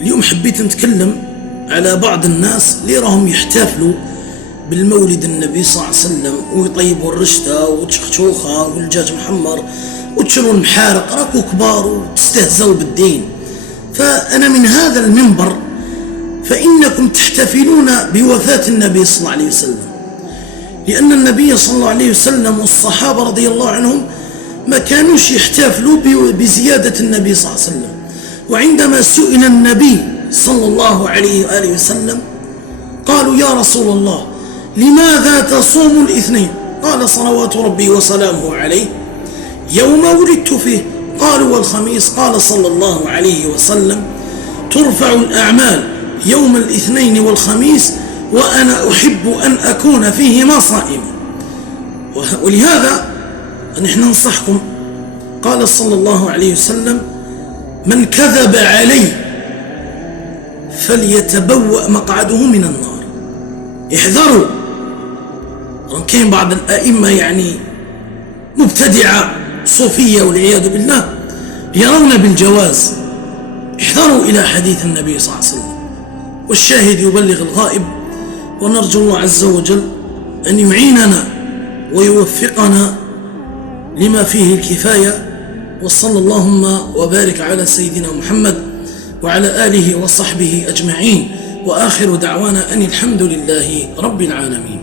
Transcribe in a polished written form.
اليوم حبيت نتكلم على بعض الناس اللي راهم يحتفلوا بالمولد النبي صلى الله عليه وسلم ويطيبوا الرشدة وتشخشوخة والدجاج محمر وتشروا المحارق. راكوا كبار وتستهزوا بالدين. فأنا من هذا المنبر فإنكم تحتفلون بوفاة النبي صلى الله عليه وسلم، لأن النبي صلى الله عليه وسلم والصحابة رضي الله عنهم ما كانوش يحتفلوا بزيادة النبي صلى الله عليه وسلم. وعندما سئل النبي صلى الله عليه وآله وسلم قالوا يا رسول الله لماذا تصوم الاثنين؟ قال صلوات ربي وسلامه عليه يوم ولدت فيه. قالوا والخميس؟ قال صلى الله عليه وسلم ترفع الأعمال يوم الاثنين والخميس وأنا أحب أن أكون فيهما صائما. ولهذا نحن ننصحكم. قال صلى الله عليه وسلم من كذب علي فليتبوأ مقعده من النار. احذروا، كاين بعض الأئمة مبتدعة صوفية والعياذ بالله يرون بالجواز. احذروا إلى حديث النبي صلى الله عليه وسلم، والشاهد يبلغ الغائب. ونرجو الله عز وجل أن يعيننا ويوفقنا لما فيه الكفاية. وصلى اللهم وبارك على سيدنا محمد وعلى آله وصحبه أجمعين، وآخر دعوانا أن الحمد لله رب العالمين.